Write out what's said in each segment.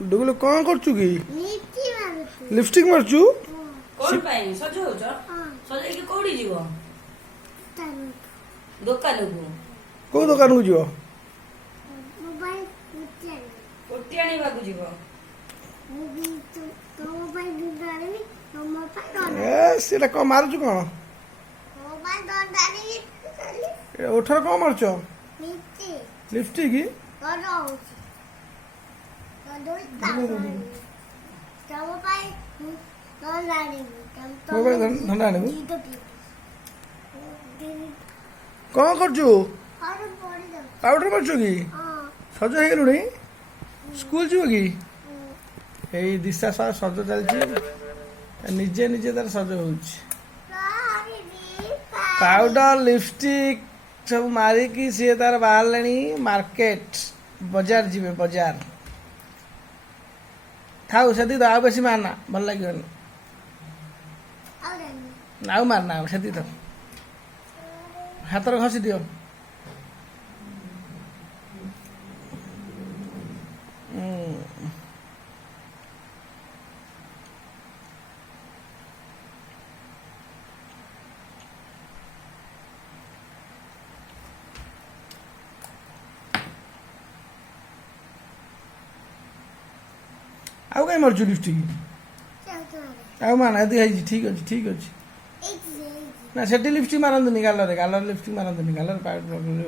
डुगुलो कौन करचु की नीचे मारुछु लिपस्टिक मारचु कौन पाई सज होच सज के कोडी जीव तानु दुकान को को दुकान को जीव मोबाइल कुटिया कोटी आनी बाकू जीव मुगी तो मोबाइल दुदारी तो मोबाइल ए सेटा को मारचु कोन मोबाइल दुदारी चली ओठर को मारचो नीचे लिपस्टिक की गडो होची गडो तो मोबाइल दुदारी मोबाइल धंदा आने तो कौन करचु और पड़ी जाओ पाउडर मारचु की हां सज हे गेलुनी स्कूल जीव की एई दिशा सज चलची निजे निजे तार सज होउची सारी दी पाउडर लिपस्टिक सब मारिकी सी तार बाहर मार्केट बाजार जीवे बाजार थाउ से आ बेसी मारना भल लगे और आउ मारना से तो हाथ घसी दियो आउ कहीं मरचु लिपस्टिक आउ माना ये ठीक अच्छे ठीक अच्छे ना सेठी लिपस्टिक मारंतुनी गालर गालर लिपस्टिक मारंतुनी गालर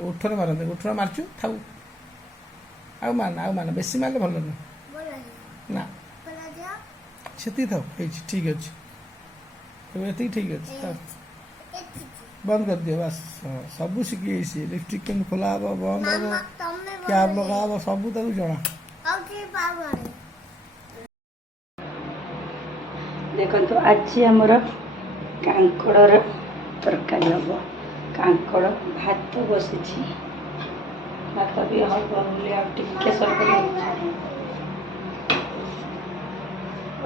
उठरे मारंते उठरे मारचु थाउ आउ माना बेसी मारले भल न ना सेती थाउ ठीक अच्छे ये ठीक अच्छे बंद कर दियो बस सबू शिखी सी लिपस्टिक के खोला हम बंद हम क्या लगा हम सबू तक जना देखो आज आमर कांकड़र तरकारी हम कांकड़ भात बसी भात भी हम बोली टे समय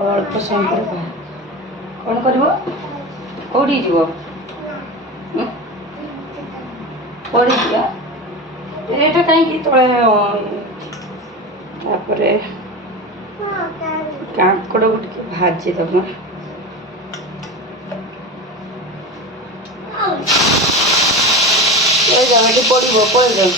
अल्प समय कौन कर कौटी जीव पड़ी जा एटा कहीं तले कांकड़ को टे भाजी दब पड़ो पड़े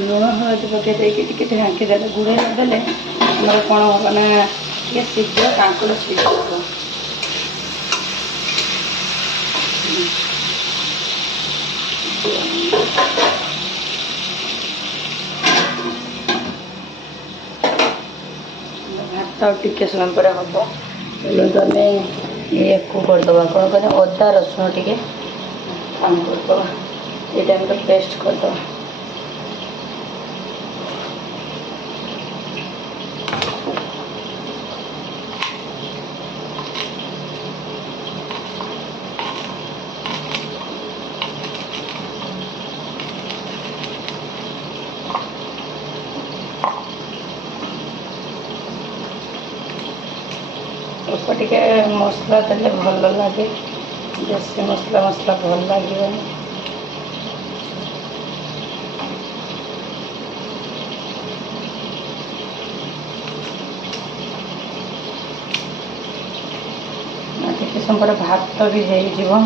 लुण हलदी पकई देके ढांकी देले गुड़े देले आमर कौन हम ना टे शीघ्र कांकड़ सीझ भात टे समय पर हम तो आम ये करदे कौन कहते अदा रसुण टे काम करदे ये टाइम पेस्ट करदे टे मसला देले भल लगे बेसी मसला मसला भल लगे टे समय भात भी हो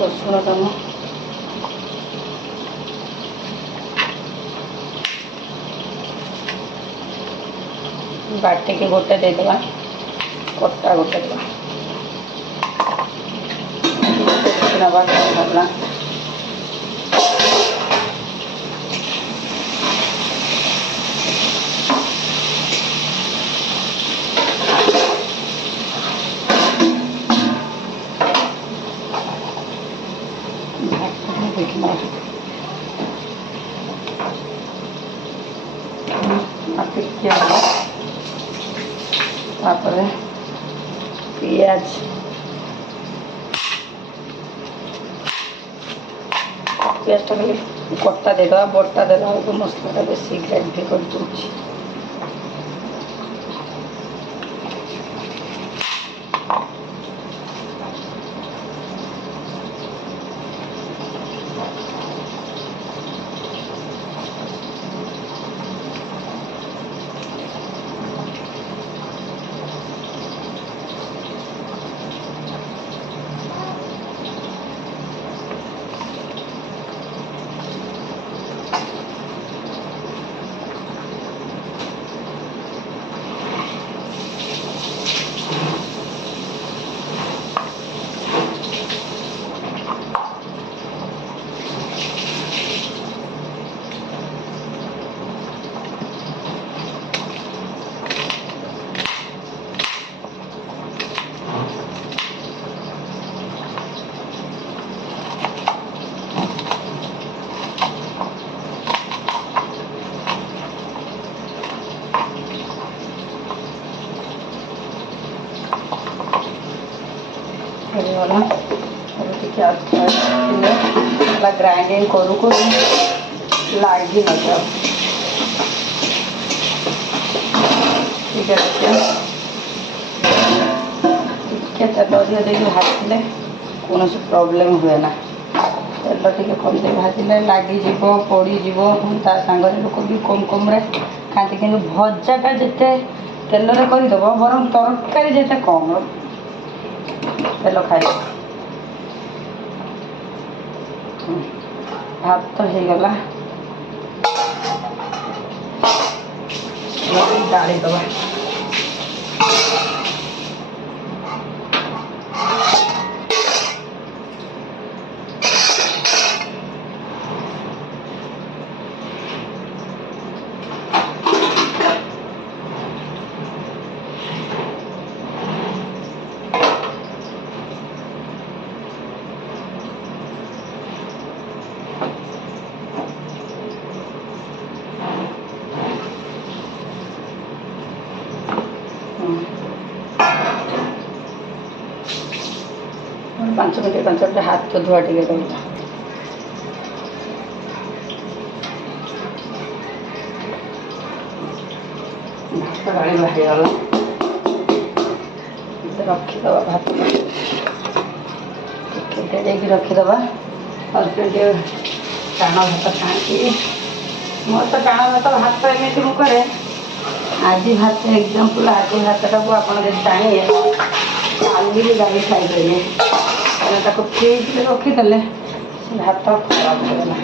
रसुण दाम बाटिक गोटे देदेबा कटा गोटे देवा नवा पियाज पियाज खाली कटा देदेबा बटा देला मसला बेस ग्रेवी कर दूची ग्राइंडिंग करू करू लागी न जाओ ठीक है टे तेल अधिक देखे भाजले कौन प्रोब्लेम हुए ना तेल टे कम दे भाजले लगिज पड़ज ता सांगे लोक भी कम कम खाती कि भजाटा जिते तेल करदेव बर तरकारी जिते कम तेल खाई भात तो हो गला डाली दबा पांच मिनट हाथ तो धुआ टे रहा भात गाड़ी बाहरीगला रखीद भात टे रखीद हजबैंड टाण भात खाती मोर तो टाण भात भात एमती मुझे आज भात एग्जाम्पल आज भातटा को आप चाहिए काली भी गाड़ी खाईपे फ्रिज रखीदे भात खराब होगा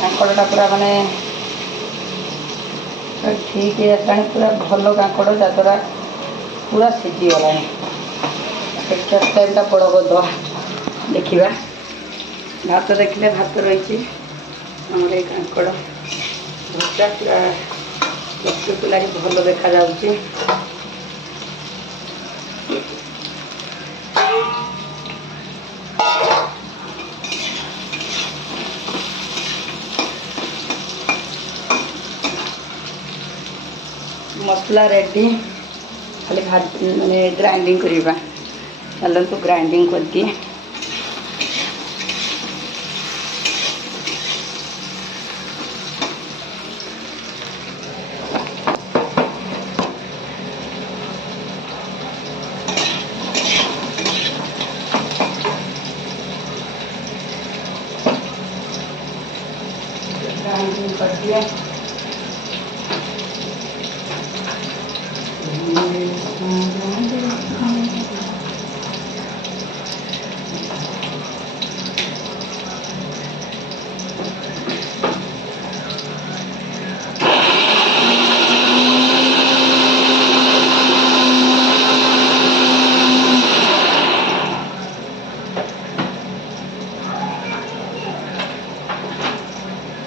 कांकड़ा पूरा माने ठीक है पूरा भल कांकड़ जद्वारा पूरा सीझीगला टाइम बड़ करदे देखा भात देखिले भात रही कांकड़ भजा पूरा प्रस्तुत लगे भल देखा जाऊँगी मसला रेडी खाली माने ग्राइंडिंग करवा चलतु ग्राइंडिंग कर दिए ग्राइंडिंग कर दिया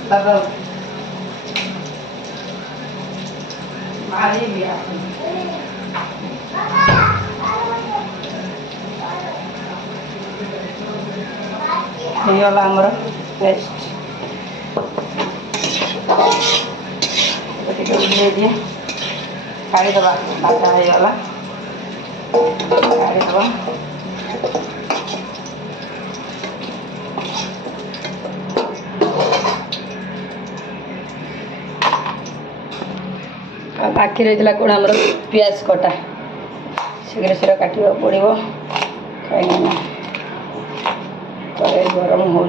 बाबा मारी भी आप ହେଇଗଲା ଆମର ପେଷ୍ଟ ଟିକେ ଓହ୍ଲେଇ ଦିଏ କାଢ଼ିଦେବା ଭାତ ହେଇଗଲା କାଢ଼ିଦେବା बाकी रही कौन आम पियाज कटा शीघ्र शीघ्र काटा पड़ो कहीं कड़े गरम हो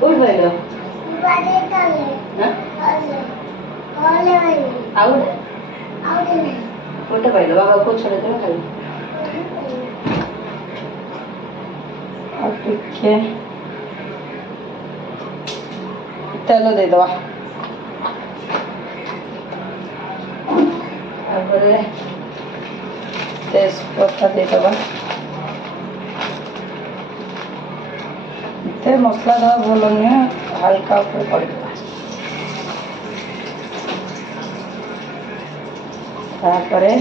कौन भाई गोटे पाइल बाबा को छोड़ दे खाली टे तेल देदवा तेजपत्ता देदवा इतने मसला देवा भल नुहे हल्का ऊपर पड़ेगा तापरे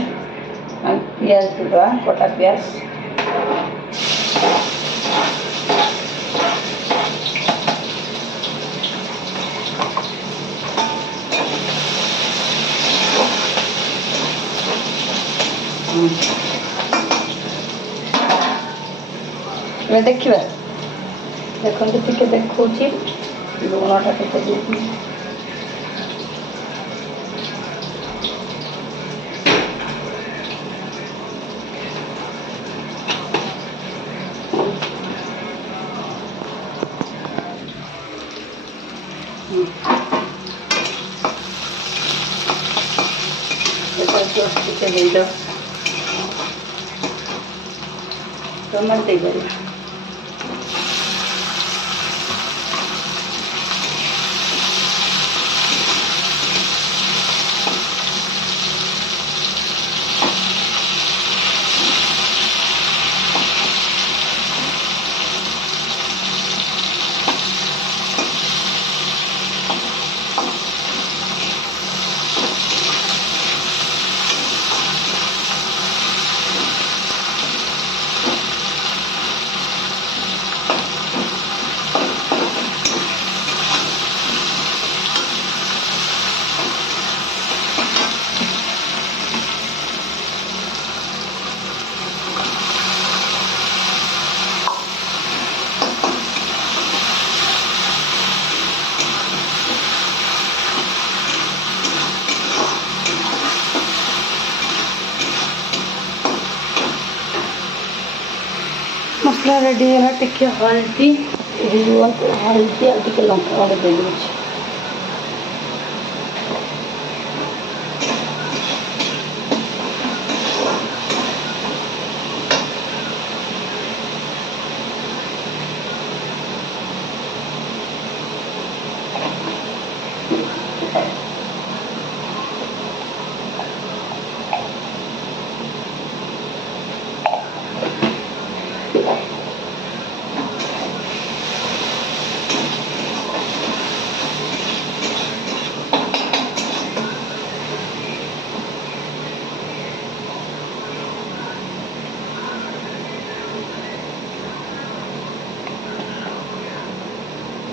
पियाज देदवा कटा पियाज देखिए देखो टे देखा लुणटा के टमाटर देकर मसला रेडी है टिके हल्दी हल्दी आ टिके लंका गुंड दे दूँ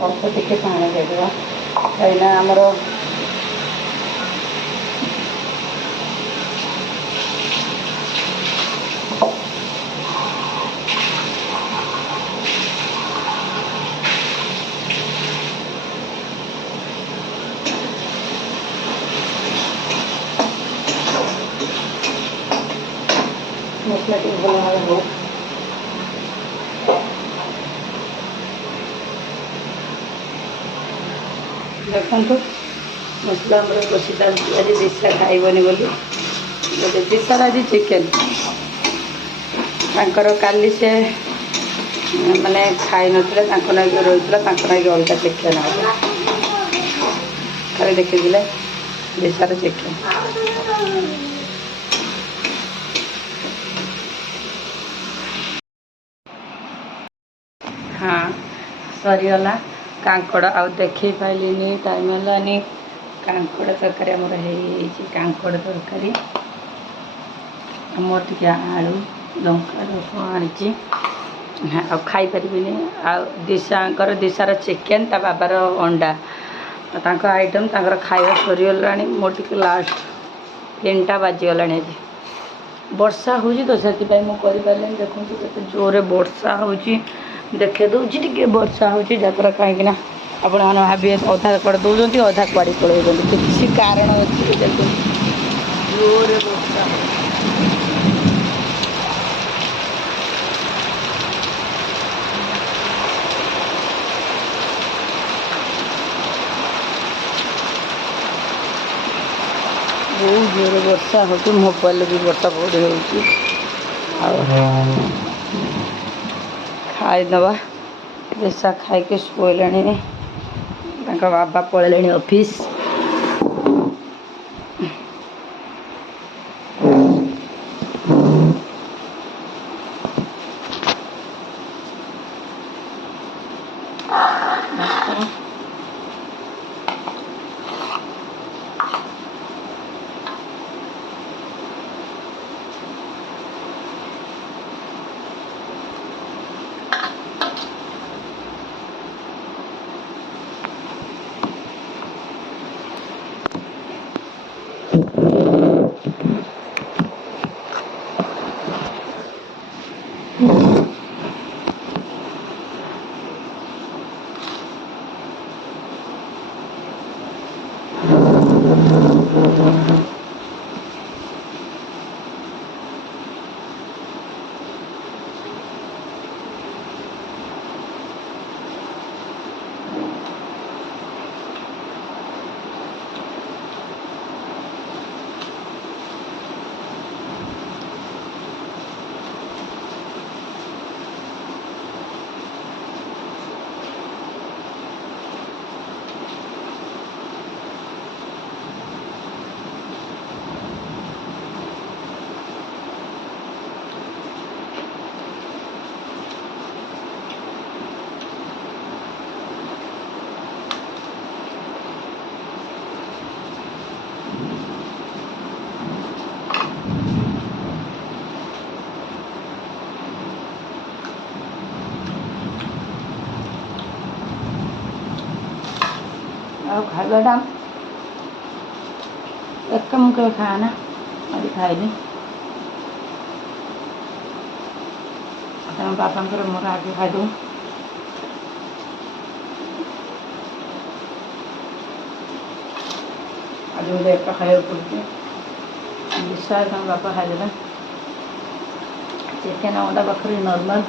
अल्प टिके पानी देदेवा कहीं आमर मसला टी भल भाव हो देखु मसला आमर कषि आज दिशा खाइबनी बोली गोटे दिशार आज चिकेन काली से माने खाई नथिले नाकि रही अलग चिकेन खाली देखी दिशार चिकेन हाँ सरीगला कांकड़ आउ देखी पाइलिनी टाइम है कांकड़ तरकारी आमर कांकड़ तरकारी आमर टे आलू लंका रसुण आनी आ खाई पारिनी आ दिशार चिकेन ता बाबार अंडा तांको आइटम तांकर खाଇବା सरीगलानी मोर टे लास्ट 3टा बाजीगला आज वर्षा हो तो से मुझे देखूँ के जोरे वर्षा हो देखे दूसरी टी वर्षा हो जरा कहीं आपण भावे अधा कर दौरान अधा कुआड़े पलैन किसी कारण अच्छी देखो जोरे वर्षा बहुत जोर वर्षा हो मोबाइल भी वर्षा पड़ी हो खाईदबा दिशा खाई शोले बाबा पलैले ऑफिस खाइबाटा एक मुखे खाना अभी खाइनी बापा मोर आगे खाईदे आज बोले एक खाया पड़े विश्वास बापा खाईदे चिकेन अंडा पाखरी नॉर्मल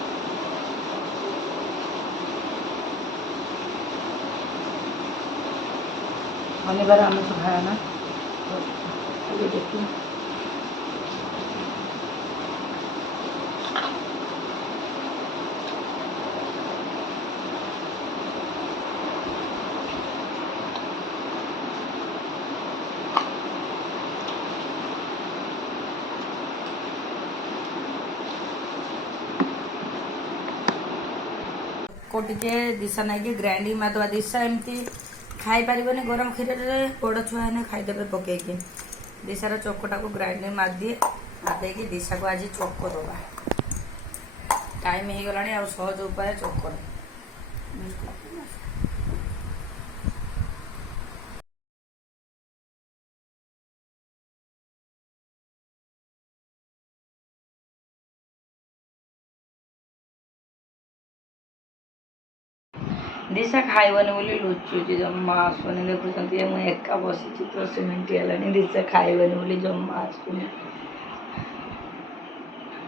शनिवार आम तो खाना देखिए कोटिके दिशा ना कि ग्राइंडिंग मारदे दिशा एमती खाई पारिबनी गरम क्षीर में बड़ छुआ ने खाईदेवे पकईकि दिशार चोकटा को ग्राइंडिंग मार दिए मारदेकी दिशा को आज चोक दबा टाइम हो गला आ सहज उपाय चोक दिशा खाइबनी बोली लुचुची जम्मा आसुनी देखुं मुझे एका बसी 10 मिनिट है दिशा खाइबनी बोली जम्मा आसुनी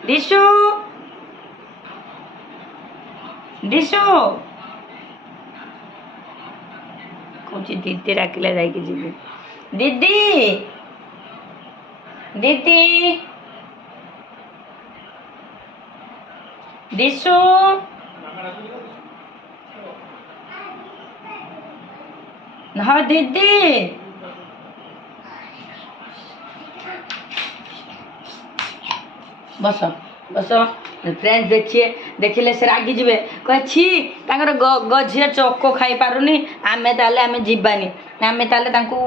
दिशु दिशु कौन दीदी डाकिला जाइए जी दीदी दीदी दिशु हाँ दीदी बस बस फ्रेंड देखिले से रागी जीवे कहे छी तांकर गझिया चको खाई पारुनी आमे ताले आमे जीवानी आमे ताले तांको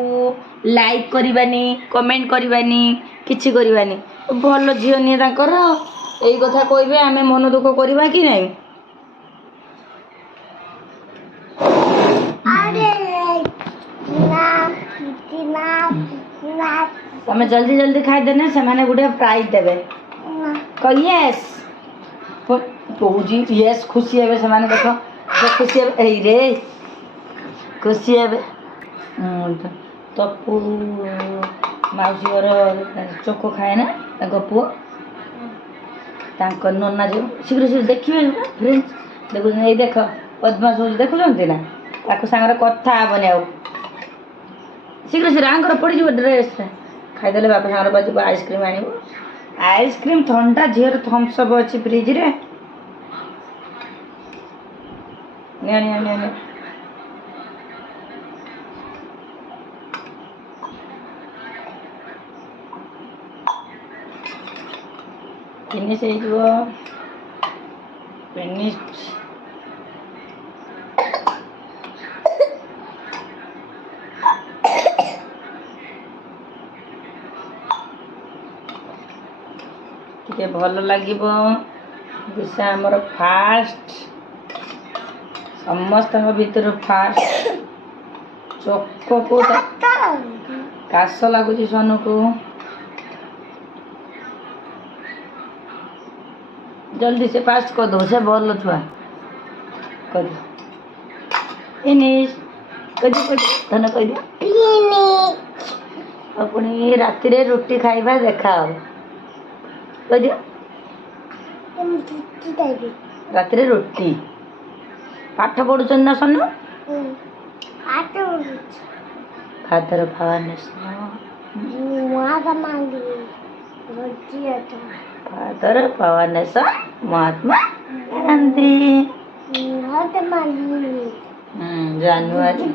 लाइक करबानी कमेंट करबानी किछि करबानी भल झियो नहीं तांकर एई कथा कहबे आमे मन दुख करबा कि नहीं तमें जल्दी जल्दी खाई देने से माने गुडे प्राइज देबे यस कौजी यस खुशी हे से माने देखो खुशी हे रे खुशी हे तो मौसी चोको खाए ना पुओ नना जो शीघ्र शीघ्र देखिए फ्रेंड्स देखु ये देख पद्मा सूज देखुंत ना ताको सांगे कथा हेनी आ शीघ्र शीघ्र आंकर पड़ जाव ड्रेस खाईदे बापा सांगे बजब आइसक्रीम आण आइसक्रीम ठंडा झीर थम्सअप अच्छी फ्रिज रे फिनिश फिनिश टे भल लगे दिशा आमर फास्ट समस्त भीतर फास्ट चोको को काश लगुच सोनू को जल्दी से फास्ट कर दो से भल छुआ कर धन कह अपनी राति रुटी खाइबा देखा राति रुटी पाठ पढ़ुच ना Sonu father father Pavnesh Mahatma Gandhi January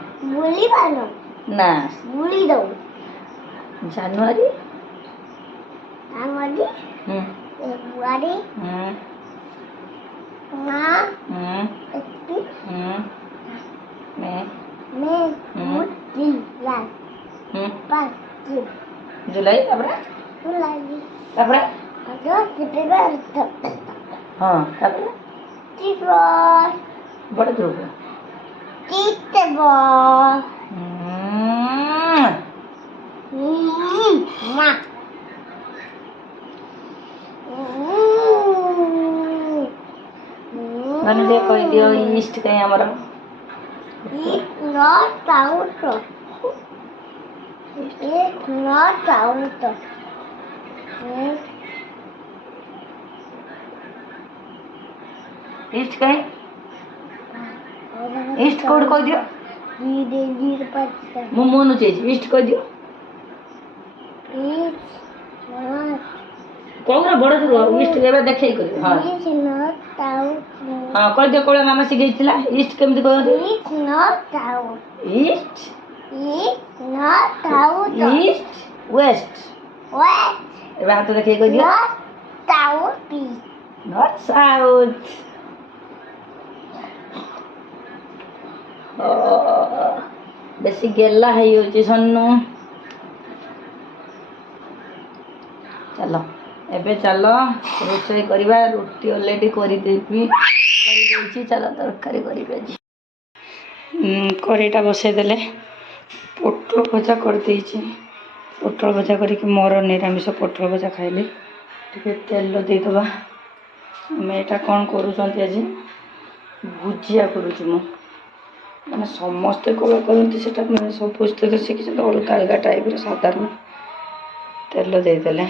ना January February, July apa? Apa? हाँ apa? बड़ा ग्रुप है मैंने दे कोई दियो ईस्ट कहीं हमारा not out it's not out east कहीं ईस्ट कोड कोई दियो मोमोनु चाहिए ईस्ट कोई दियो कौन बड़ जो ईस्ट एबे देखै कर हां हां कर दे कोला मामा सिखैतिला ईस्ट केमति कहते it's not out east it's not out east west west एबे हाथ देखै कर दियो not south नॉर्थ साउथ बेसी गेला है होची सन्नु चलो एबे चलो रोषे करवा रुटी ऑलरेडी करी देछि चलो तरकारी करिबे करेटा बसै देले पोटल भजा कर देछि पोटल भजा करिक मोर निरामिष पोटल भजा खाइली टिके तेल दे दबा मैं एटा कोन करूछंती आज भुजिया करूछु मु मैंने समस्ते कला करती से मैंने सब पुस्तक शिखी अलग अलग टाइप साधारण तेल देदेले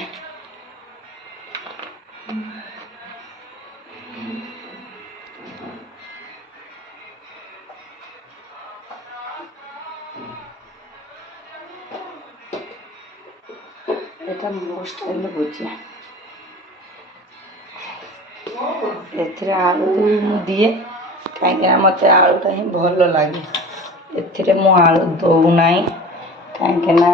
এটা ମୋ ଷ୍ଟାଇଲରେ ଭୁଜିଆ। ଏଥିରେ ଆଳୁ ମୁଁ ଦିଏ କାହିଁକିନା ମୋତେ ଆଳୁଟା ହିଁ ଭଲ ଲାଗେ। ଏଥିରେ ମୁଁ ଆଳୁ ଦେଉନାହିଁ କାହିଁକିନା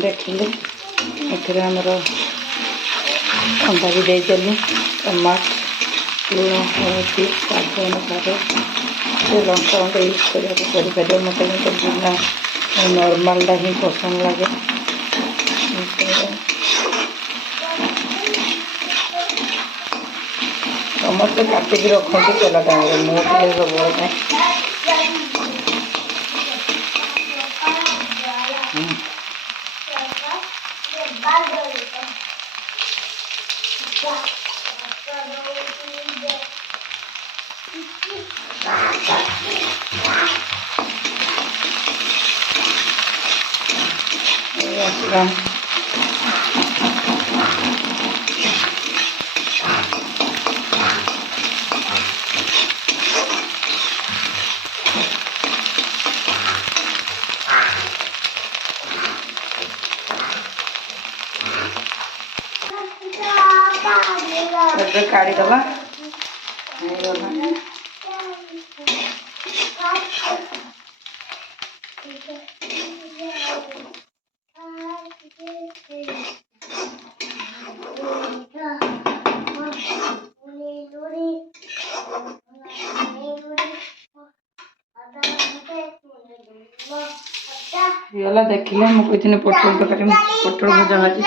ଦେଖିଲି ଏଥିରେ ଆମର ଅଣ୍ଡା ବି ଦେଇଦେଲି, ଟମାଟୋ, ଲୁଣ, ହଳଦୀ, ସ୍ୱାଦ ଅନୁସାରେ ସେ ଲଙ୍କା ଗୁଣ୍ଡ ୟୁଜ୍ କରିବାକୁ କରିପାରିବ। ମୋତେ କିନ୍ତୁ ବିନା ନର୍ମାଲଟା ହିଁ ପସନ୍ଦ ଲାଗେ। ସମସ୍ତେ କାଟିକି ରଖନ୍ତି ତେଲ ଟାଇମ୍ରେ, ମୁଁ ଟିକେ ସବୁବେଳେ ପାଇଁ ଏବେ କାଢ଼ିଦେବା। ହେଇଗଲା। ହେଇଗଲା ଦେଖିଲେ ମୁଁ କହିଥିଲି ପୋଟଳ ତରକାରୀ, ପୋଟଳ ଭଜା ଭାଜି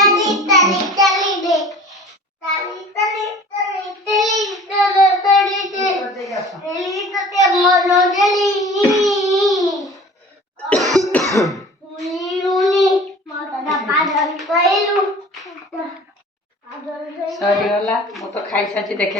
ସରିଗଲା। ମୁଁ ତ ଖାଇସାରିଛି ଦେଖେ